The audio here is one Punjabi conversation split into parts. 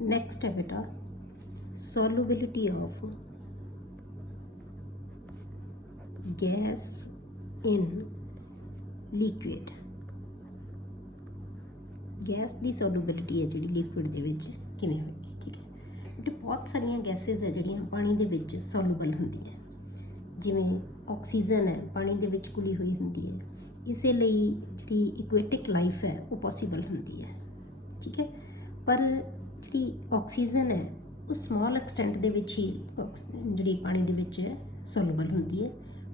नेक्स्ट है बेटा solubility of gas in liquid। Gas की solubility है जी लिक्विड के किमें होगी, ठीक है बेटे। बहुत सारिया गैसेज है जड़ियाँ पानी के विच soluble होंदी है, जिमें ऑक्सीजन है पानी के विच घुली हुई होंदी है, इसे लिए जी इक्वेटिक लाइफ है वो पॉसीबल होंदी है, ठीक है। पर जी ऑक्सीजन है वो स्मॉल एक्सटेंट दे विच ही जी पानी दे विच सोलूबल होंदी है,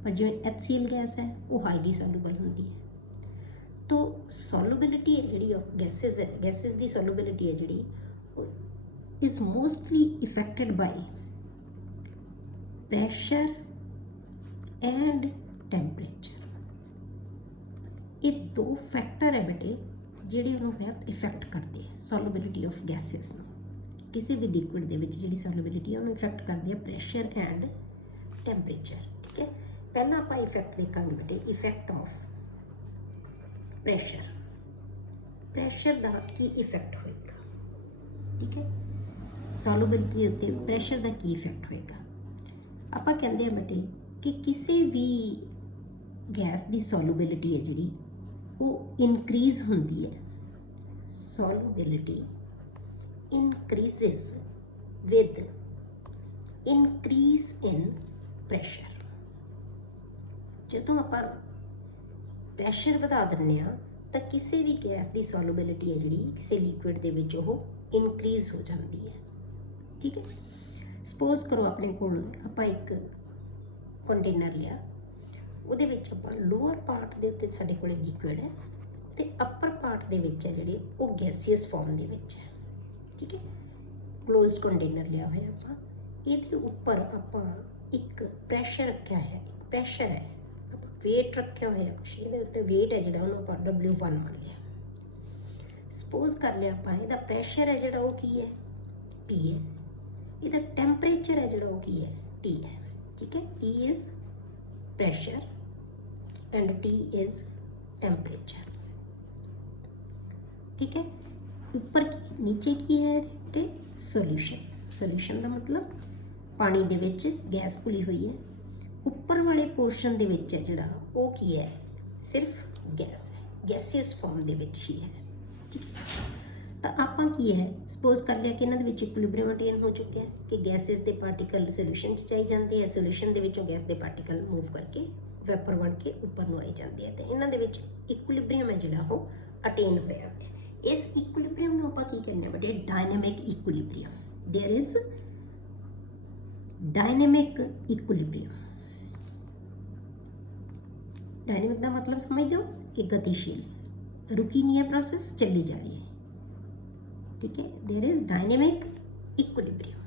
पर जो HCl गैस है वो हाईली सोलूबल होंदी है। तो सोलूबिलिटी है जी गैसेज है, गैसेज की सोलूबिलिटी है जी is mostly affected by pressure and temperature. ये दो फैक्टर है बेटे जिहड़े उन्होंने बहुत इफेक्ट करते हैं सोलूबिलिटी ऑफ गैसेस में। किसी भी लिक्विड के जिहड़ी सोलूबिलिटी है उन्होंने इफेक्ट करती है प्रेशर एंड टैंपरेचर, ठीक है। पहला आप इफेक्ट देखेंगे बेटे इफेक्ट ऑफ प्रेशर। प्रेशर का की इफेक्ट होएगा, ठीक है। सोलूबिलिटी उत्ते प्रेशर का की इफेक्ट होएगा। आप कहते हैं बेटे कि किसी भी गैस की सोलूबिलिटी है जी वो इनक्रीज होंदी है, सोलूबिलिटी increases with increase in pressure। जो आप प्रैशर बढ़ा दें तो किसी भी गैस की सोलूबिलिटी है जी किसी लिक्विड के विच वो इनक्रीज हो जाती है, ठीक है। सपोज करो अपने को आप एक कंटेनर लिया, वो लोअर पार्ट के उत्ते साडे कोल लिक्विड है तो अपर पार्ट के विच है जिहड़े वो गैसीयस फॉर्म के विच है, ठीक है। क्लोज्ड कंटेनर लिया हुआ आप ये उपर आप एक प्रैशर रखा है, एक प्रैशर है वेट रखा हुआ कुछ ये वेट है जो उन्होंने W1 मान लिया। सपोज कर लिया आप प्रैशर है जो की है P है, ये टैंपरेचर है जो की है T है, ठीक है। P is pressure and T is temperature, ठीक है। ऊपर नीचे की है सोल्यूशन। सोल्यूशन का मतलब पानी दे विच गैस घुली हुई है, ऊपर वाले पोर्शन दे विच है जिहड़ा वो की है सिर्फ गैस है, गैसियस फॉर्म दे विच ही है, ठीक है। तो आपां की है सपोज कर लिया कि इन्हां दे विच इक्विलिब्रियम अटेन हो चुका है कि गैसेस दे पार्टिकल सोल्यूशन च जाई जाते हैं, सोल्यूशन दे विचों गैस दे पार्टिकल मूव करके वैपर बन के ऊपर नूं आई जाते हैं, तो इन्हां दे विच इक्विलिब्रियम है जिहड़ा वो अटेन होया है। इस इक्विलिब्रियम नूं आपां की कहने बेटे dynamic equilibrium. There is dynamic equilibrium. Dynamic का मतलब समझ दो कि गतिशील, रुकी नहीं है प्रोसेस, चली जा रही है, ठीक है। There is dynamic equilibrium.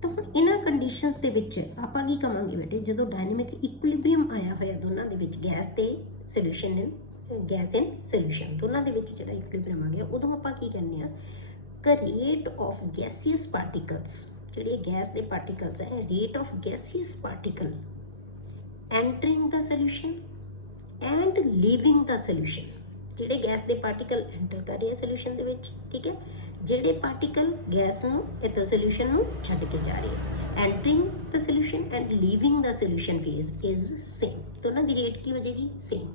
तो हम इन्हां कंडीशनस दे विच आपां की कहांगे बेटे जो डायनेमिक इक्विलिब्रियम आया होया दोनों दे विच गैस ते solution in gas in solution दोनों के विच जिहड़ा इक्विलिब्रियम आ गया उदों आपां की कहने कि रेट ऑफ गैसीयस पार्टिकल्स जिहड़े गैस के पार्टिकल्स है rate of gaseous particle entering the solution and leaving the solution. जिहड़े गैस के पार्टिकल एंटर कर रहे हैं सोल्यूशन के विच, ठीक है। जिहड़े पार्टिकल गैस नूं इतों सोल्यूशन नूं छड्ड के जा रहे हैं, entering the solution and leaving the solution phase is same, तो उन्हां दी रेट की हो जाएगी सेम।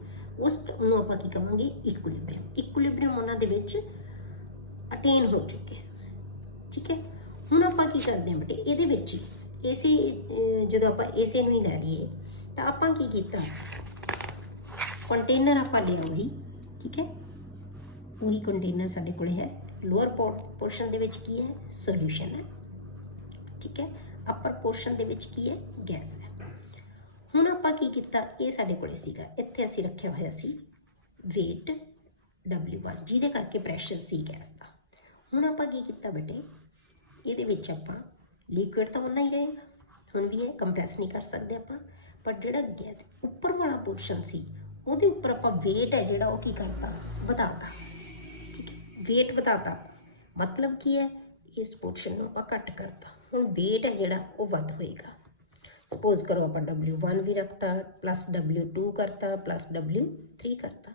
उसनूं आपां की कहांगे इक्विलिब्रियम। इक्विलिब्रियम उन्हां दे विच अटेन हो चुके, ठीक है। हुण आपां की करदे हां बेटे इहदे विच इसे जदों आपां इसे नूं ही लै लईए तां आपां की कीता कंटेनर आपां लिया वही, ठीक है। वही कंटेनर साडे कोल है, लोअर पोर्शन दे विच की है सोल्यूशन है, ठीक है। अपर पोर्शन दे विच की है गैस है। हुण आपां की कीता ये साडे कोले सीगा इत्थे असीं रखिया होया सी वेट W1 जिहदे करके प्रैशर सी गैस दा। हुण आपां की कीता बेटे इहदे विच आपां लिक्विड तो उन्ना ही रहेगा, हुण भी है कंप्रैस नहीं कर सकते आपां, पर जिहड़ा गैस उपर वाला पोर्शन सी उहदे उपर आपां वेट है जिहड़ा वो की करता वधाता, ठीक है। वेट वधाता मतलब की है इस पोर्शन नूं आपां घट करता, हुण वेट है जिहड़ा वो वध होएगा। सपोज करो आप W1 भी रखता प्लस W2 करता प्लस W3 करता,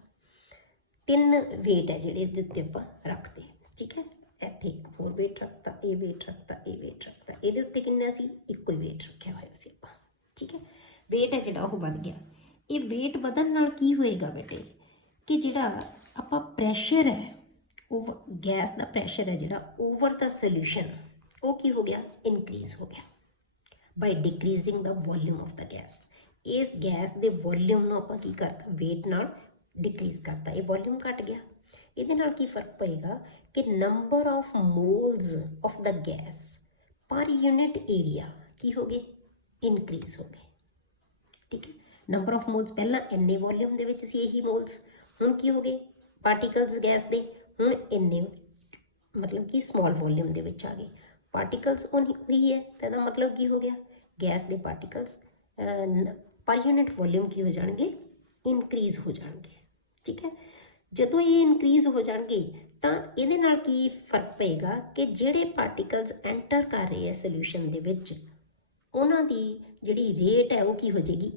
3 वेट है जिहड़े इहदे उत्ते आपां रखते, ठीक है। इत्थे एक होर वेट रखता, ये वेट रखता, ये वेट रखता, ये उत्ते किन्ना सी इक्को ही वेट रखा होया सी आपां, ठीक है। वेट है जिहड़ा वो वध गया। ये वेट वधन नाल की होएगा बेटे कि जिहड़ा आपां प्रैशर है ओवर गैस का प्रैशर है जिहड़ा ओवर द सोल्यूशन वो की हो गया इनक्रीज हो गया by decreasing the volume of the gas. इस गैस के वॉल्यूम ਨੂੰ ਆਪਾਂ ਕੀ ਕਰਤਾ वेट ਨਾਲ डिक्रीज करता, ये वॉल्यूम घट गया। ਇਹਦੇ ਨਾਲ ਕੀ फर्क पएगा कि number of moles of the gas per unit area की हो गए इनक्रीज हो गए, ठीक है। नंबर ऑफ मोल्स पहला इन्ने वॉल्यूम ਦੇ ਵਿੱਚ ਸੀ ਇਹੀ मोल्स, ਹੁਣ ਕੀ ਹੋ ਗਏ पार्टिकल्स गैस ਦੇ ਹੁਣ इन्ने मतलब कि स्मॉल वॉल्यूम ਦੇ ਵਿੱਚ ਆ ਗਏ। पार्टिकल्स ਉਹੀ है तो ਇਹਦਾ मतलब की हो गया गैस ਦੇ पार्टिकल्स पर यूनिट वॉल्यूम की हो जाएंगे इनक्रीज हो जाएंगे, ठीक है। ਜਦੋਂ ਇਹ ਇਨਕਰੀਜ਼ ਹੋ ਜਾਣਗੇ ਤਾਂ ਇਹਦੇ ਨਾਲ ਕੀ ਫਰਕ ਪਏਗਾ ਕਿ ਜਿਹੜੇ ਪਾਰਟੀਕਲਸ ਐਂਟਰ ਕਰ ਰਹੇ ਹੈ ਸੋਲਿਊਸ਼ਨ ਦੇ ਵਿੱਚ ਉਹਨਾਂ ਦੀ ਜਿਹੜੀ ਰੇਟ ਹੈ ਉਹ ਕੀ ਹੋ ਜਾਏਗੀ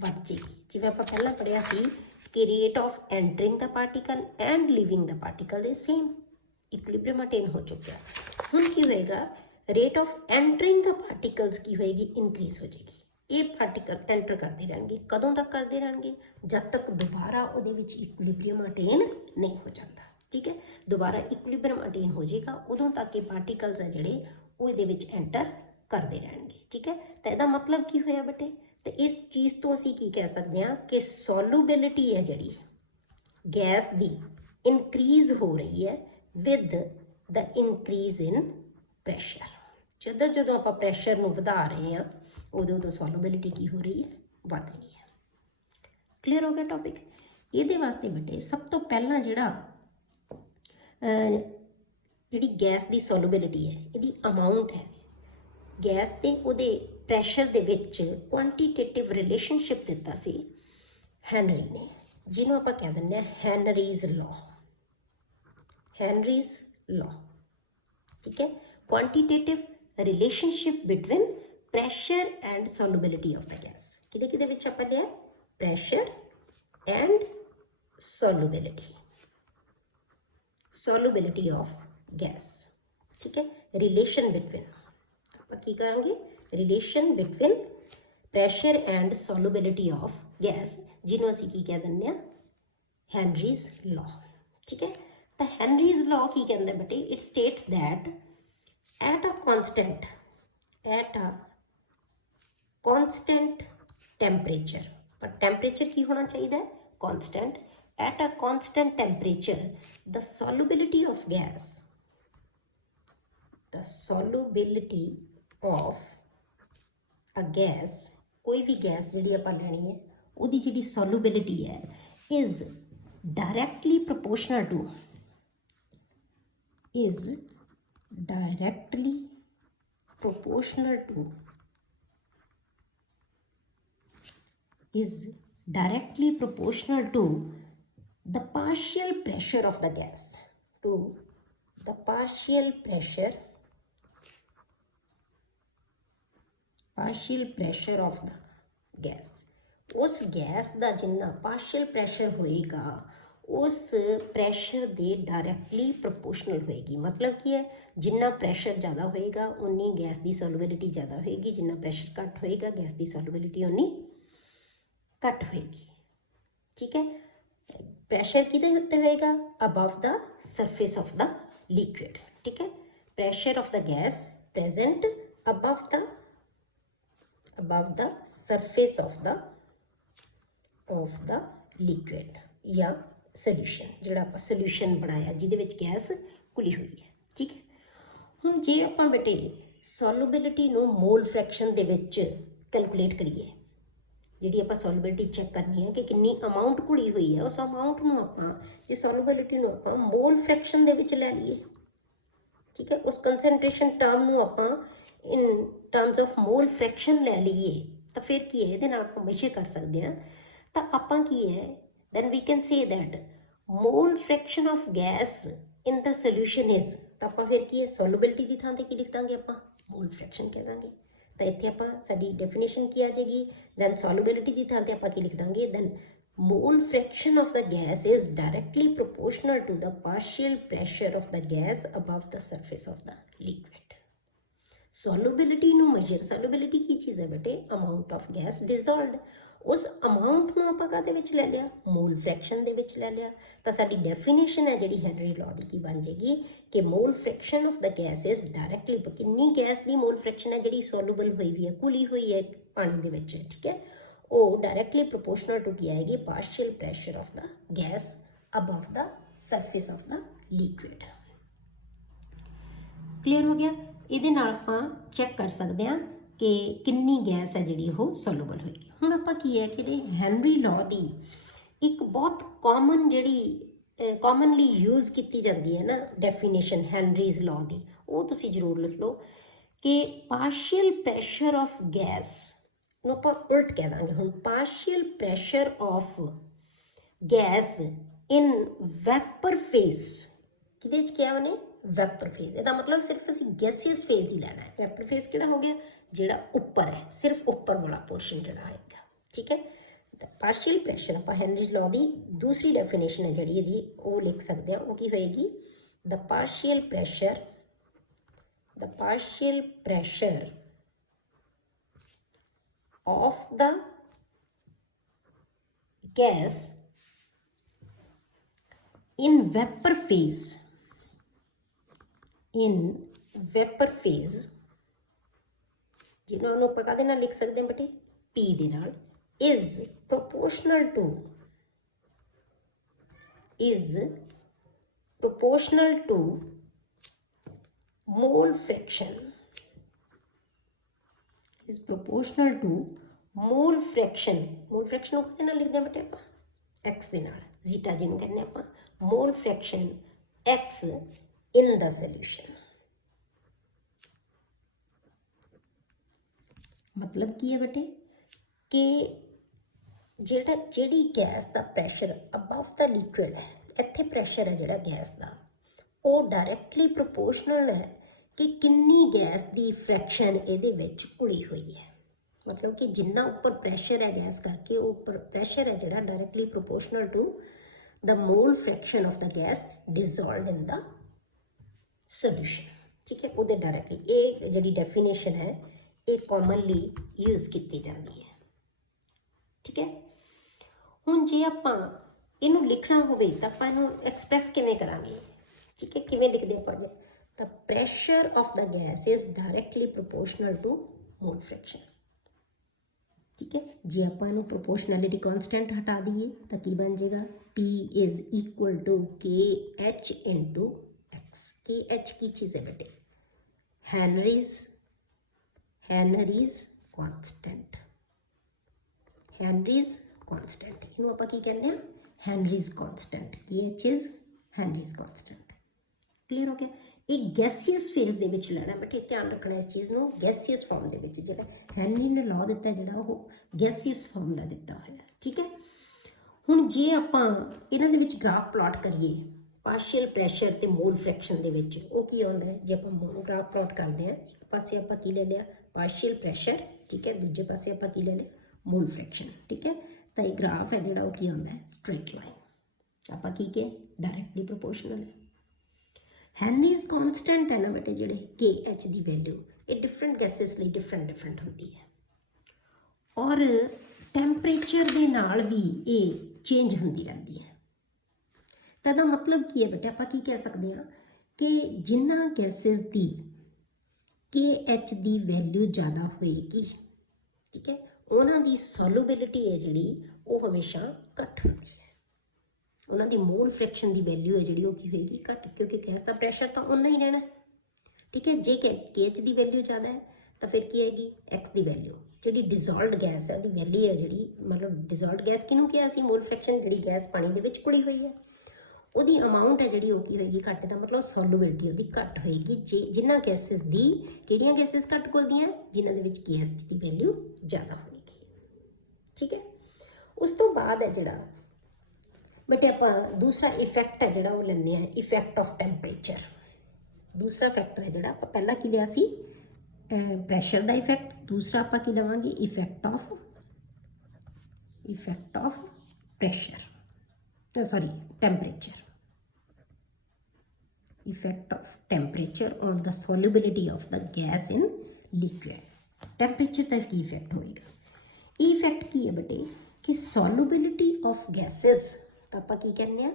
ਵੱਧ ਜਾਏਗੀ। ਜਿਵੇਂ ਆਪਾਂ ਪਹਿਲਾਂ ਪੜ੍ਹਿਆ ਸੀ ਕਿ rate of entering the particle and leaving the particle ਦੇ ਸੇਮ ਇਕੁਇਲਿਬ੍ਰੀਅਮ ਅਟੇਨ ਹੋ ਚੁੱਕਿਆ। ਹੁਣ ਕੀ ਹੋਏਗਾ ਰੇਟ ਆਫ ਐਂਟਰਿੰਗ ਦਾ ਪਾਰਟੀਕल्स की होएगी इनक्रीज हो जाएगी। ये पार्टिकल एंटर करते रहेंगे, कदों तक करते रहेंगे जब तक दोबारा वो इक्विलिब्रियम अटेन नहीं हो जाता, ठीक है। दोबारा इक्विलिब्रियम अटेन हो जाएगा उदों तक ये पार्टिकल्स है जोड़े वो एंटर करते रहेंगे, ठीक है। तो यदा मतलब की होया बेटे, तो इस चीज़ तो असी की कह सकते हैं कि सॉल्युबिलिटी है जी गैस की इनक्रीज हो रही है with the increase in pressure. ਜਦੋਂ ਜਦੋਂ ਆਪਾਂ ਪ੍ਰੈਸ਼ਰ ਨੂੰ ਵਧਾ ਰਹੇ ਹਾਂ ਉਦੋਂ ਉਦੋਂ ਸੋਲੂਬਿਲਿਟੀ ਕੀ ਹੋ ਰਹੀ ਹੈ ਵਧ ਰਹੀ ਹੈ। ਕਲੀਅਰ ਹੋ ਗਿਆ ਟੌਪਿਕ। ਇਹਦੇ ਵਾਸਤੇ ਬੇਟੇ ਸਭ ਤੋਂ ਪਹਿਲਾਂ ਜਿਹੜੀ ਗੈਸ ਦੀ ਸੋਲੂਬਿਲਿਟੀ ਹੈ ਇਹਦੀ ਅਮਾਊਂਟ ਹੈ ਗੈਸ ਤੇ ਉਹਦੇ ਪ੍ਰੈਸ਼ਰ ਦੇ ਵਿੱਚ ਕੁਆਂਟੀਟੇਟਿਵ ਰਿਲੇਸ਼ਨਸ਼ਿਪ ਦਿੱਤਾ ਸੀ ਹੈਨਰੀ ਨੇ, ਜਿਹਨੂੰ ਆਪਾਂ ਕਹਿ ਦਿੰਦੇ ਹਾਂ ਹੈਨਰੀਜ਼ ਲਾਅ। ਹੈਨਰੀਜ਼ ਲਾਅ, ठीक है। Quantitative relationship between pressure and solubility of the gas किदे विच आपां लिया pressure and solubility of gas, ठीक है। रिलेशन बिटवीन आपां की करांगे relation between pressure and solubility of gas जिन्हों असीं की कह दिंदे हां हैनरीज लॉ, ठीक है। तो हैनरीज लॉ की कहंदा बेटे it states that at a constant temperature, पर टेम्परेचर की होना चाहिए constant, at a constant temperature the solubility of a gas कोई भी गैस जी आप लेनी है वो जी solubility है is directly proportional to the partial pressure of the gas, to the partial pressure of the gas। उस गैस का जिन्ना पार्शियल प्रैशर होएगा उस प्रैशर दे डायरैक्टली प्रोपोर्शनल होएगी। मतलब की है जिन्ना प्रैशर ज़्यादा होएगा उन्नी गैस की सॉल्युबिलिटी ज़्यादा होएगी, जिन्ना प्रैशर घट होएगा गैस की सॉल्युबिलिटी उन्नी घट होएगी, ठीक है। प्रैशर किहदे उत्ते होएगा above the surface of the liquid, ठीक है। Pressure of the gas present above the surface of the liquid या सोल्यूशन जोड़ा आप सोल्यूशन बनाया जिहदे विच गैस घुली हुई है, ठीक है। हुण जे आपां बेटे सॉल्युबिलिटी नूं मोल फ्रैक्शन दे विच कैलकुलेट करिए, जिहड़ी आपां सॉल्युबिलिटी चैक करनी है कि कितनी अमाउंट घुली हुई है उस अमाउंट नूं आपां जे सॉल्युबिलिटी नूं आपां मोल फ्रैक्शन दे विच लै लईए, ठीक है। उस कंसनट्रेशन टर्म नूं आपां in terms of mole fraction लै लईए तो फिर की है इहदे नाल आपां मेजर कर सकते हैं। तो आपां की है then we can say that mole fraction of gas in the solution is, तो आप फिर की है solubility की थां ते की लिख देंगे आप mole fraction कह देंगे। तो इत्थे आप साडी डेफिनेशन की आ जाएगी then solubility की थां ते आप की लिख देंगे then mole fraction of the gas is directly proportional to the partial pressure of the gas above the surface of the liquid. Solubility ਨੂੰ measure, solubility ਕੀ ਚੀਜ਼ ਹੈ ਬੇਟੇ? amount of gas dissolved. ਉਸ ਅਮਾਊਂਟ ਨੂੰ ਆਪਾਂ ਕਾਹਦੇ ਵਿੱਚ ਲੈ ਲਿਆ? ਮੋਲ ਫ੍ਰੈਕਸ਼ਨ ਦੇ ਵਿੱਚ ਲੈ ਲਿਆ। ਤਾਂ ਸਾਡੀ ਡੈਫੀਨੇਸ਼ਨ ਹੈ ਜਿਹੜੀ ਹੈਨਰੀ ਲਾਅ ਦੀ ਕੀ ਬਣ ਜਾਏਗੀ ਕਿ mall fraction of the gas is directly, ਕਿੰਨੀ ਗੈਸ ਦੀ ਮੋਲ ਫ੍ਰੈਕਸ਼ਨ ਹੈ ਜਿਹੜੀ ਸੋਲੂਬਲ ਹੋਈ ਵੀ ਹੈ, ਘੁਲੀ ਹੋਈ ਹੈ ਪਾਣੀ ਦੇ ਵਿੱਚ, ਠੀਕ ਹੈ, ਉਹ ਡਾਇਰੈਕਟਲੀ ਪ੍ਰੋਪੋਰਸ਼ਨਲ ਟੂ ਕੀ ਆਏਗੀ? Partial pressure of the gas above the surface of the liquid. Clear ਹੋ ਗਿਆ? ਇਹਦੇ ਨਾਲ ਆਪਾਂ ਚੈੱਕ ਕਰ ਸਕਦੇ ਹਾਂ ਕਿ ਕਿੰਨੀ ਗੈਸ ਹੈ ਜਿਹੜੀ ਉਹ ਸੋਲੂਬਲ ਹੋਏਗੀ। ਹੁਣ ਆਪਾਂ ਕੀ ਹੈ ਕਿ ਹੈਨਰੀ ਲਾਅ ਦੀ ਇੱਕ ਬਹੁਤ ਕਾਮਨ ਜਿਹੜੀ ਕਾਮਨਲੀ ਯੂਜ਼ ਕੀਤੀ ਜਾਂਦੀ ਹੈ ਨਾ ਡੈਫੀਨੇਸ਼ਨ ਹੈਨਰੀਜ਼ ਲਾਅ ਦੀ, ਉਹ ਤੁਸੀਂ ਜ਼ਰੂਰ ਲਿਖ ਲਓ ਕਿ ਪਾਰਸ਼ੀਅਲ ਪ੍ਰੈਸ਼ਰ ਆਫ ਗੈਸ ਨੂੰ ਆਪਾਂ ਉਲਟ ਕਹਿ ਦਾਂਗੇ। ਹੁਣ partial pressure of gas in vapour phase, ਕਿਹਦੇ ਵਿੱਚ ਕਿਹਾ ਉਹਨੇ? Vapour phase. ਇਹਦਾ ਮਤਲਬ ਸਿਰਫ ਅਸੀਂ ਗੈਸੀਅਸ ਫੇਜ਼ ਹੀ ਲੈਣਾ ਹੈ। ਵੈਪਰ ਫੇਜ਼ ਕਿਹੜਾ ਹੋ ਗਿਆ? ਜਿਹੜਾ ਉੱਪਰ ਹੈ, ਸਿਰਫ ਉੱਪਰ ਵਾਲਾ ਪੋਰਸ਼ਨ ਜਿਹੜਾ ਹੋਏਗਾ, ਠੀਕ ਹੈ। ਪਾਰਸ਼ੀਅਲ ਪ੍ਰੈਸ਼ਰ ਆਪਾਂ ਹੈਨਰੀ ਲਾਅ ਦੀ ਦੂਸਰੀ ਡੈਫੀਨੇਸ਼ਨ ਹੈ ਜਿਹੜੀ ਇਹਦੀ ਉਹ ਲਿਖ ਸਕਦੇ ਹਾਂ। ਉਹ ਕੀ ਹੋਏਗੀ? The partial pressure of the gas in vapor phase, ਜਿਹਨੂੰ ਆਪਾਂ ਕਾਹਦੇ ਨਾਲ ਲਿਖ ਸਕਦੇ ਹਾਂ ਬੇਟੇ? P ਦੇ ਨਾਲ, is proportional to mole fraction, mall fraction ਨੂੰ ਕਿਹਦੇ ਨਾਲ ਲਿਖਦੇ ਹਾਂ ਬੇਟੇ ਆਪਾਂ? x ਦੇ ਨਾਲ, ਜ਼ੀਟਾ ਜਿਹਨੂੰ ਕਹਿੰਦੇ ਆਪਾਂ ਮੋਲ ਫ੍ਰੈਕਸ਼ਨ x ਇਨ ਦਾ ਸੋਲਿਊਸ਼ਨ। ਮਤਲਬ ਕੀ ਹੈ ਬੇਟੇ ਕਿ ਜਿਹੜੀ ਗੈਸ ਦਾ ਪ੍ਰੈਸ਼ਰ ਅਬਵ ਦਾ ਲਿਕੁਇਡ ਹੈ, ਇੱਥੇ ਪ੍ਰੈਸ਼ਰ ਹੈ ਜਿਹੜਾ ਗੈਸ ਦਾ, ਉਹ ਡਾਇਰੈਕਟਲੀ ਪ੍ਰੋਪੋਰਸ਼ਨਲ ਹੈ ਕਿ ਕਿੰਨੀ ਗੈਸ ਦੀ ਫ੍ਰੈਕਸ਼ਨ ਇਹਦੇ ਵਿੱਚ ਘੁਲੀ ਹੋਈ ਹੈ। ਮਤਲਬ ਕਿ ਜਿੰਨਾ ਉੱਪਰ ਪ੍ਰੈਸ਼ਰ ਹੈ ਗੈਸ ਕਰਕੇ, ਉਹ ਉੱਪਰ ਪ੍ਰੈਸ਼ਰ ਹੈ ਜਿਹੜਾ directly proportional to the mole fraction of the gas dissolved in the solution, ਠੀਕ ਹੈ। ਉਹਦੇ ਡਾਇਰੈਕਟਲੀ ਇਹ ਜਿਹੜੀ ਡੈਫੀਨੇਸ਼ਨ ਹੈ ਇਹ ਕਾਮਨਲੀ ਯੂਜ਼ ਕੀਤੀ ਜਾਂਦੀ ਹੈ, ਠੀਕ ਹੈ। ਹੁਣ ਜੇ ਆਪਾਂ ਇਹਨੂੰ ਲਿਖਣਾ ਹੋਵੇ ਤਾਂ ਆਪਾਂ ਇਹਨੂੰ ਐਕਸਪ੍ਰੈਸ ਕਿਵੇਂ ਕਰਾਂਗੇ, ਠੀਕ ਹੈ? ਕਿਵੇਂ ਲਿਖਦੇ ਆਪਾਂ? ਤਾਂ pressure of the gas is directly proportional to mole fraction, ਠੀਕ ਹੈ। ਜੇ ਆਪਾਂ ਇਹਨੂੰ ਪ੍ਰੋਪੋਰਸ਼ਨੈਲਿਟੀ ਕੌਨਸਟੈਂਟ ਹਟਾ ਦਈਏ ਤਾਂ ਕੀ ਬਣ ਜਾਏਗਾ? P is equal to KH into X. KH ਕੀ ਚੀਜ਼ ਹੈ ਬੇਟੇ? ਹੈਨਰੀਜ਼ ਕੌਨਸਟੈਂਟ। ਇਹਨੂੰ ਆਪਾਂ ਕੀ ਕਹਿੰਦੇ ਹਾਂ? ਹੈਨਰੀਜ਼ ਕੌਨਸਟੈਂਟ। KH is ਹੈਨਰੀਜ਼ ਕੌਨਸਟੈਂਟ। ਕਲੀਅਰ ਹੋ ਗਿਆ? ਇਹ ਗੈਸੀਅਸ ਫੇਜ਼ ਦੇ ਵਿੱਚ ਲੈਣਾ ਬੇਟੇ, ਧਿਆਨ ਰੱਖਣਾ ਇਸ ਚੀਜ਼ ਨੂੰ। ਗੈਸੀਅਸ ਫਾਰਮ ਦੇ ਵਿੱਚ ਜਿਹੜਾ ਹੈਨਰੀ ਨੇ ਲਾਅ ਦਿੱਤਾ ਜਿਹੜਾ ਉਹ ਗੈਸੀਅਸ ਫਾਰਮ ਦਾ ਦਿੱਤਾ ਹੋਇਆ, ਠੀਕ ਹੈ। ਹੁਣ ਜੇ ਆਪਾਂ ਇਹਨਾਂ ਦੇ ਵਿੱਚ ਗ੍ਰਾਫ ਪਲਾਟ ਕਰੀਏ ਪਾਰਸ਼ੀਅਲ ਪ੍ਰੈਸ਼ਰ ਤੇ ਮੋਲ ਫ੍ਰੈਕਸ਼ਨ ਦੇ ਵਿੱਚ, ਉਹ ਕੀ ਆਉਂਦਾ ਹੈ? ਜੇ ਆਪਾਂ ਗ੍ਰਾਫ ਪਲਾਟ ਕਰਦੇ ਹਾਂ, ਇੱਕ ਪਾਸੇ ਆਪਾਂ ਕੀ ਲੈ ਲਿਆ? ਪਾਰਸ਼ੀਅਲ ਪ੍ਰੈਸ਼ਰ, ਠੀਕ ਹੈ। ਦੂਜੇ ਪਾਸੇ ਆਪਾਂ ਕੀ ਲੈ ਲਿਆ? ਮੋਲ ਫ੍ਰੈਕਸ਼ਨ, ਠੀਕ ਹੈ। ਤਾਂ ਇਹ ਗ੍ਰਾਫ ਹੈ ਜਿਹੜਾ ਉਹ ਕੀ ਆਉਂਦਾ ਹੈ? Straight line. ਆਪਾਂ ਕੀ ਕਿਹਾ? ਡਾਇਰੈਕਟਲੀ ਪ੍ਰੋਪੋਰਸ਼ਨਲ ਹੈ। ਹੈਨਰੀਜ਼ ਕੌਨਸਟੈਂਟ ਹੈ ਨਾ ਬੇਟੇ ਜਿਹੜੇ KH ਦੀ ਵੈਲਿਊ, ਇਹ ਡਿਫਰੈਂਟ ਗੈਸਿਸ ਲਈ ਡਿਫਰੈਂਟ ਹੁੰਦੀ ਹੈ, ਔਰ ਟੈਂਪਰੇਚਰ ਦੇ ਨਾਲ ਵੀ ਇਹ ਚੇਂਜ ਹੁੰਦੀ ਰਹਿੰਦੀ ਹੈ। ਤਾਂ ਇਹਦਾ ਮਤਲਬ ਕੀ ਹੈ ਬੇਟਾ? ਆਪਾਂ ਕੀ ਕਹਿ ਸਕਦੇ ਹਾਂ ਕਿ ਜਿਨ੍ਹਾਂ ਗੈਸਿਸ ਦੀ KH ਦੀ ਵੈਲਿਊ ਜ਼ਿਆਦਾ ਹੋਏਗੀ, ਠੀਕ ਹੈ, ਉਹਨਾਂ ਦੀ ਸੋਲੂਬਿਲਿਟੀ ਹੈ ਜਿਹੜੀ ਉਹ ਹਮੇਸ਼ਾ ਘੱਟ ਹੁੰਦੀ ਹੈ। ਉਹਨਾਂ ਦੀ ਮੋਲ ਫ੍ਰੈਕਸ਼ਨ ਦੀ ਵੈਲਿਊ ਹੈ ਜਿਹੜੀ ਉਹ ਕੀ ਹੋਏਗੀ? ਘੱਟ, ਕਿਉਂਕਿ ਗੈਸ ਦਾ ਪ੍ਰੈਸ਼ਰ ਤਾਂ ਉਨਾ ਹੀ ਰਹਿਣਾ, ਠੀਕ ਹੈ। ਜੇ KH ਦੀ ਵੈਲਿਊ ਜ਼ਿਆਦਾ ਹੈ ਤਾਂ ਫਿਰ ਕੀ ਆਏਗੀ? X ਦੀ ਵੈਲਿਊ, ਜਿਹੜੀ ਡਿਜ਼ੋਲਵਡ ਗੈਸ ਹੈ ਉਹਦੀ ਵੈਲਿਊ ਹੈ ਜਿਹੜੀ, ਮਤਲਬ ਡਿਜ਼ੋਲਵਡ ਗੈਸ ਕਿਹਨੂੰ ਕਿਹਾ ਸੀ? ਮੋਲ ਫ੍ਰੈਕਸ਼ਨ, ਜਿਹੜੀ ਗੈਸ ਪਾਣੀ ਦੇ ਵਿੱਚ ਘੁਲੀ ਹੋਈ ਹੈ, ਉਹਦੀ ਅਮਾਊਂਟ ਹੈ ਜਿਹੜੀ ਉਹ ਕੀ ਹੋਏਗੀ? ਘੱਟ। ਦਾ ਮਤਲਬ ਸੋਲੂਬਿਲਿਟੀ ਉਹਦੀ ਘੱਟ ਹੋਏਗੀ। ਜਿਨ੍ਹਾਂ ਗੈਸਿਸ ਦੀ, ਕਿਹੜੀਆਂ ਗੈਸਿਸ ਘੱਟ ਘੁਲਦੀਆਂ? ਜਿਨ੍ਹਾਂ ਦੇ ਵਿੱਚ KH ਦੀ ਵੈਲਿਊ ਜ਼ਿਆਦਾ ਹੋਏਗੀ, ਠੀਕ ਹੈ। ਉਸ ਤੋਂ ਬਾਅਦ ਹੈ ਜਿਹੜਾ ਬੇਟੇ ਆਪਾਂ ਦੂਸਰਾ ਇਫੈਕਟ ਹੈ ਜਿਹੜਾ ਉਹ ਲੈਂਦੇ ਹਾਂ, ਇਫੈਕਟ ਆਫ ਟੈਂਪਰੇਚਰ। ਦੂਸਰਾ ਫੈਕਟਰ ਹੈ ਜਿਹੜਾ ਆਪਾਂ ਪਹਿਲਾਂ ਕੀ ਲਿਆ ਸੀ? ਪ੍ਰੈਸ਼ਰ ਦਾ ਇਫੈਕਟ। ਦੂਸਰਾ ਆਪਾਂ ਕੀ ਲਵਾਂਗੇ? Effect of pressure, sorry, temperature. Effect of temperature on the solubility of the gas in liquid. Temperature the Ki effect ਹੋਏਗਾ? ਇਹ ਇਫੈਕਟ ਕੀ ਹੈ ਬੇਟੇ ਕਿ solubility of gases, ਤਾਂ ਆਪਾਂ ਕੀ ਕਹਿੰਦੇ ਆ,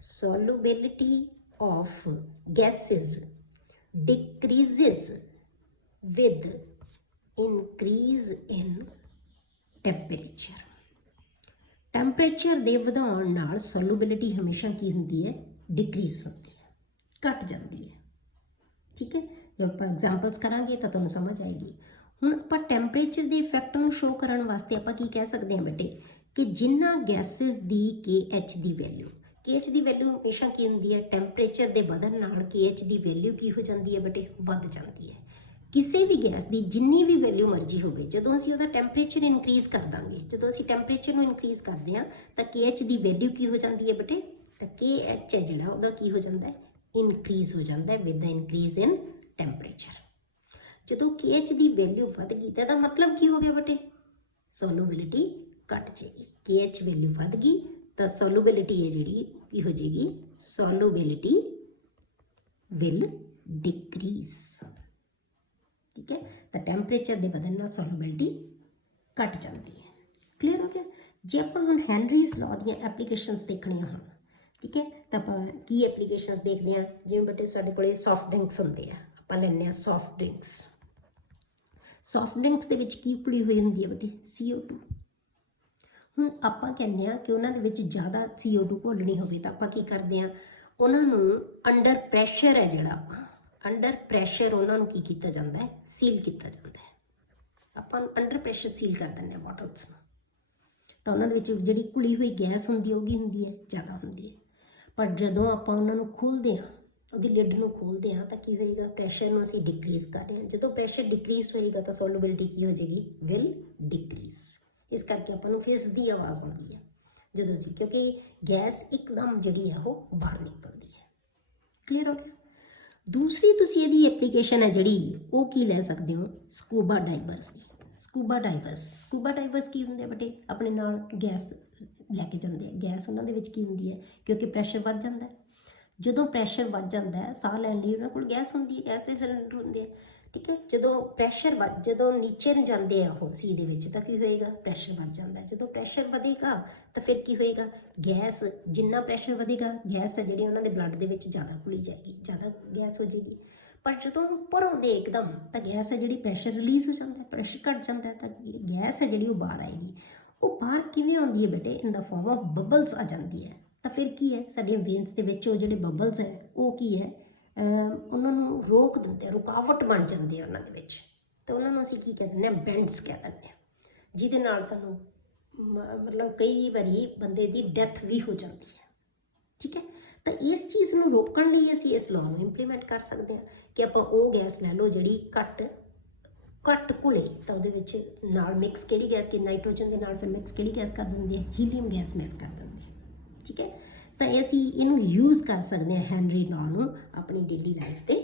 solubility of gases decreases with increase in temperature. Temperature ਦੇ ਵਧਾਉਣ ਨਾਲ ਸੋਲੂਬਿਲਿਟੀ ਹਮੇਸ਼ਾ ਕੀ ਹੁੰਦੀ ਹੈ? ਡਿਕਰੀਜ਼ ਹੁੰਦੀ ਹੈ, ਘਟ ਜਾਂਦੀ ਹੈ। ਠੀਕ ਹੈ, ਜੇ ਆਪਾਂ ਐਗਜ਼ਾਮਪਲਸ ਕਰਾਂਗੇ ਤਾਂ ਤੁਹਾਨੂੰ ਸਮਝ ਆਏਗੀ। ਹੁਣ ਆਪਾਂ ਟੈਂਪਰੇਚਰ ਦੇ ਇਫੈਕਟ ਨੂੰ ਸ਼ੋ ਕਰਨ ਵਾਸਤੇ ਆਪਾਂ ਕੀ ਕਹਿ ਸਕਦੇ ਹਾਂ ਬੇਟੇ ਕਿ ਜਿਨ੍ਹਾਂ ਗੈਸਿਸ ਦੀ KH ਦੀ ਵੈਲਿਊ, KH ਦੀ ਵੈਲਿਊ ਹਮੇਸ਼ਾ ਕੀ ਹੁੰਦੀ ਹੈ? ਟੈਂਪਰੇਚਰ ਦੇ ਵਧਣ ਨਾਲ KH ਦੀ ਵੈਲਿਊ ਕੀ ਹੋ ਜਾਂਦੀ ਹੈ ਬੇਟੇ? ਵੱਧ ਜਾਂਦੀ ਹੈ। ਕਿਸੇ ਵੀ ਗੈਸ ਦੀ ਜਿੰਨੀ ਵੀ ਵੈਲਿਊ ਮਰਜ਼ੀ ਹੋਵੇ, ਜਦੋਂ ਅਸੀਂ ਉਹਦਾ ਟੈਂਪਰੇਚਰ ਇਨਕਰੀਜ਼ ਕਰ ਦਾਂਗੇ, ਜਦੋਂ ਅਸੀਂ ਟੈਂਪਰੇਚਰ ਨੂੰ ਇਨਕਰੀਜ਼ ਕਰਦੇ ਹਾਂ ਤਾਂ KH ਦੀ ਵੈਲਿਊ ਕੀ ਹੋ ਜਾਂਦੀ ਹੈ ਬੇਟੇ? ਤਾਂ KH ਹੈ ਜਿਹੜਾ ਉਹਦਾ ਕੀ ਹੋ ਜਾਂਦਾ ਹੈ? ਇਨਕਰੀਜ਼ ਹੋ ਜਾਂਦਾ ਹੈ with the increase in temperature. ਜਦੋਂ KH ਦੀ ਵੈਲਿਊ ਵੱਧ ਗਈ ਤਾਂ ਇਹਦਾ ਮਤਲਬ ਕੀ ਹੋ ਗਿਆ ਬੇਟੇ? ਸੋਲੂਬਿਲਿਟੀ ਘਟ ਜਾਏਗੀ। KH ਵੈਲਿਊ ਵੱਧ ਗਈ ਤਾਂ ਸੋਲੂਬਿਲਿਟੀ ਹੈ ਜਿਹੜੀ ਕੀ ਹੋ ਜਾਏਗੀ? ਸੋਲੂਬਿਲਿਟੀ ਵਿਲ ਡਿਕਰੀਜ਼। ਠੀਕ ਹੈ, ਤਾਂ ਟੈਂਪਰੇਚਰ ਦੇ ਵਧਣ ਨਾਲ ਸੋਲੂਬਿਲਿਟੀ ਘਟ ਜਾਂਦੀ ਹੈ। ਕਲੀਅਰ ਹੋ ਗਿਆ? ਜੇ ਆਪਾਂ ਹੁਣ ਹੈਨਰੀਜ਼ ਲਾਅ ਦੀਆਂ ਐਪਲੀਕੇਸ਼ਨਸ ਦੇਖਣੀਆਂ ਹਨ, ਠੀਕ ਹੈ, ਤਾਂ ਆਪਾਂ ਕੀ ਐਪਲੀਕੇਸ਼ਨਸ ਦੇਖਦੇ ਹਾਂ? ਜਿਵੇਂ ਬੇਟੇ ਸਾਡੇ ਕੋਲੇ ਸੌਫਟ ਡਰਿੰਕਸ ਹੁੰਦੇ ਆ, ਆਪਾਂ ਲੈਂਦੇ ਹਾਂ ਸੌਫਟ ਡਰਿੰਕਸ। ਸੌਫਟ ਡਰਿੰਕਸ ਦੇ ਵਿੱਚ ਕੀ ਘੁਲੀ ਹੋਈ ਹੁੰਦੀ ਹੈ ਬੇਟੇ? CO2। ਹੁਣ ਆਪਾਂ ਕਹਿੰਦੇ ਹਾਂ ਕਿ ਉਹਨਾਂ ਦੇ ਵਿੱਚ ਜ਼ਿਆਦਾ CO2 ਘੋਲਣੀ ਹੋਵੇ ਤਾਂ ਆਪਾਂ ਕੀ ਕਰਦੇ ਹਾਂ? ਉਹਨਾਂ ਨੂੰ ਅੰਡਰ ਪ੍ਰੈਸ਼ਰ ਹੈ ਜਿਹੜਾ, ਅੰਡਰ ਪ੍ਰੈਸ਼ਰ ਉਹਨਾਂ ਨੂੰ ਕੀ ਕੀਤਾ ਜਾਂਦਾ ਹੈ? ਸੀਲ ਕੀਤਾ ਜਾਂਦਾ ਹੈ। ਆਪਾਂ ਅੰਡਰ ਪ੍ਰੈਸ਼ਰ ਸੀਲ ਕਰ ਦਿੰਦੇ ਹਾਂ ਬੋਟਲਸ ਨੂੰ, ਤਾਂ ਉਹਨਾਂ ਦੇ ਵਿੱਚ ਜਿਹੜੀ ਘੁਲੀ ਹੋਈ ਗੈਸ ਹੁੰਦੀ ਹੈ ਉਹ ਕੀ ਹੁੰਦੀ ਹੈ? ਜ਼ਿਆਦਾ ਹੁੰਦੀ ਹੈ। ਪਰ ਜਦੋਂ ਆਪਾਂ ਉਹਨਾਂ ਨੂੰ ਖੋਲ੍ਹਦੇ ਹਾਂ, ਉਹਦੀ ਲਿਡ ਨੂੰ ਖੋਲ੍ਹਦੇ ਹਾਂ ਤਾਂ ਕੀ ਹੋਏਗਾ? ਪ੍ਰੈਸ਼ਰ ਨੂੰ ਅਸੀਂ ਡਿਕਰੀਜ਼ ਕਰ ਰਹੇ ਹਾਂ। ਜਦੋਂ ਪ੍ਰੈਸ਼ਰ ਡਿਕਰੀਜ਼ ਹੋਏਗਾ ਤਾਂ ਸੋਲੂਬਿਲਿਟੀ ਕੀ ਹੋ ਜਾਏਗੀ? Will decrease. ਇਸ ਕਰਕੇ ਆਪਾਂ ਨੂੰ ਫਿਸ ਦੀ ਆਵਾਜ਼ ਆਉਂਦੀ ਹੈ ਜਦੋਂ ਅਸੀਂ, ਕਿਉਂਕਿ ਗੈਸ ਇੱਕਦਮ ਜਿਹੜੀ ਹੈ ਉਹ ਬਾਹਰ ਨਿਕਲਦੀ ਹੈ। ਕਲੀਅਰ ਹੋ ਗਿਆ? ਦੂਸਰੀ ਤੁਸੀਂ ਇਹਦੀ ਐਪਲੀਕੇਸ਼ਨ ਹੈ ਜਿਹੜੀ ਉਹ ਕੀ ਲੈ ਸਕਦੇ ਹੋ? ਸਕੂਬਾ ਡਾਈਵਰਸ ਦੀ। ਸਕੂਬਾ ਡਾਈਵਰਸ ਕੀ ਹੁੰਦੇ ਆ ਬੇਟੇ? ਆਪਣੇ ਨਾਲ ਗੈਸ ਲੈ ਕੇ ਜਾਂਦੇ ਆ। ਗੈਸ ਉਹਨਾਂ ਦੇ ਵਿੱਚ ਕੀ ਹੁੰਦੀ ਹੈ? ਕਿਉਂਕਿ ਪ੍ਰੈਸ਼ਰ ਵੱਧ ਜਾਂਦਾ ਹੈ। ਜਦੋਂ ਪ੍ਰੈਸ਼ਰ ਵੱਧ ਜਾਂਦਾ ਹੈ, ਸਾਹ ਲੈਣ ਲਈ ਉਹਨਾਂ ਕੋਲ ਗੈਸ ਹੁੰਦੀ ਹੈ, ਗੈਸ ਦੇ ਸਿਲੰਡਰ ਹੁੰਦੇ ਆ। ਠੀਕ ਹੈ, ਜਦੋਂ ਨੀਚੇ ਨੂੰ ਜਾਂਦੇ ਆ ਉਹ ਸੀ ਦੇ ਵਿੱਚ ਤਾਂ ਕੀ ਹੋਏਗਾ? ਪ੍ਰੈਸ਼ਰ ਵੱਧ ਜਾਂਦਾ ਹੈ। ਜਦੋਂ ਪ੍ਰੈਸ਼ਰ ਵਧੇਗਾ ਤਾਂ ਫਿਰ ਕੀ ਹੋਏਗਾ? ਗੈਸ, ਜਿੰਨਾ ਪ੍ਰੈਸ਼ਰ ਵਧੇਗਾ ਗੈਸ ਹੈ ਜਿਹੜੀ ਉਹਨਾਂ ਦੇ ਬਲੱਡ ਦੇ ਵਿੱਚ ਜ਼ਿਆਦਾ ਘੁਲੀ ਜਾਏਗੀ, ਜ਼ਿਆਦਾ ਗੈਸ ਹੋ ਜਾਏਗੀ। ਪਰ ਜਦੋਂ ਉੱਪਰ ਆਉਂਦੇ ਇੱਕਦਮ ਤਾਂ ਗੈਸ ਹੈ ਜਿਹੜੀ ਪ੍ਰੈਸ਼ਰ ਰਿਲੀਜ਼ ਹੋ ਜਾਂਦਾ ਹੈ, ਪ੍ਰੈਸ਼ਰ ਘਟ ਜਾਂਦਾ ਹੈ ਤਾਂ ਗੈਸ ਹੈ ਜਿਹੜੀ ਉਹ ਬਾਹਰ ਆਏਗੀ। ਉਹ ਬਾਹਰ ਕਿਵੇਂ ਆਉਂਦੀ ਹੈ ਬੇਟੇ? ਇਨ ਦਾ ਫਾਰਮ ਆਫ ਬਬਲਸ ਆ ਜਾਂਦੀ ਹੈ। ਤਾਂ ਫਿਰ ਕੀ ਹੈ? ਸਾਡੀਆਂ ਵੇਨਸ ਦੇ ਵਿੱਚ ਉਹ ਜਿਹੜੇ ਬਬਲਸ ਹੈ ਉਹ ਕੀ ਹੈ? ਉਹਨਾਂ ਨੂੰ ਰੋਕ ਦਿੰਦੇ, ਰੁਕਾਵਟ ਬਣ ਜਾਂਦੀ ਹੈ ਉਹਨਾਂ ਦੇ ਵਿੱਚ, ਤਾਂ ਉਹਨਾਂ ਨੂੰ ਅਸੀਂ ਕੀ ਕਹਿ ਦਿੰਦੇ ਹਾਂ? ਬੈਂਡਸ ਕਹਿ ਦਿੰਦੇ ਹਾਂ, ਜਿਹਦੇ ਨਾਲ ਸਾਨੂੰ ਮਤਲਬ ਕਈ ਵਾਰੀ ਬੰਦੇ ਦੀ ਡੈਥ ਵੀ ਹੋ ਜਾਂਦੀ ਹੈ। ਠੀਕ ਹੈ, ਤਾਂ ਇਸ ਚੀਜ਼ ਨੂੰ ਰੋਕਣ ਲਈ ਅਸੀਂ ਇਸ ਲਾਅ ਨੂੰ ਇੰਪਲੀਮੈਂਟ ਕਰ ਸਕਦੇ ਹਾਂ ਕਿ ਆਪਾਂ ਉਹ ਗੈਸ ਲੈ ਲਓ ਜਿਹੜੀ ਘੱਟ ਘੁਲੇ, ਤਾਂ ਉਹਦੇ ਵਿੱਚ ਨਾਲ ਮਿਕਸ ਕਿਹੜੀ ਗੈਸ? ਕਿ ਨਾਈਟ੍ਰੋਜਨ ਦੇ ਨਾਲ ਫਿਰ ਮਿਕਸ ਕਿਹੜੀ ਗੈਸ ਕਰ ਦਿੰਦੀ ਹੈ? ਹੀਲੀਅਮ ਗੈਸ ਮਿਕਸ ਕਰ ਦਿੰਦੀ ਹੈ। ਠੀਕ ਹੈ, ਤਾਂ ਅਸੀਂ ਇਹਨੂੰ ਯੂਜ਼ ਕਰ ਸਕਦੇ ਹਾਂ ਹੈਨਰੀ ਲਾਅ ਨੂੰ ਆਪਣੀ ਡੇਲੀ ਲਾਈਫ 'ਤੇ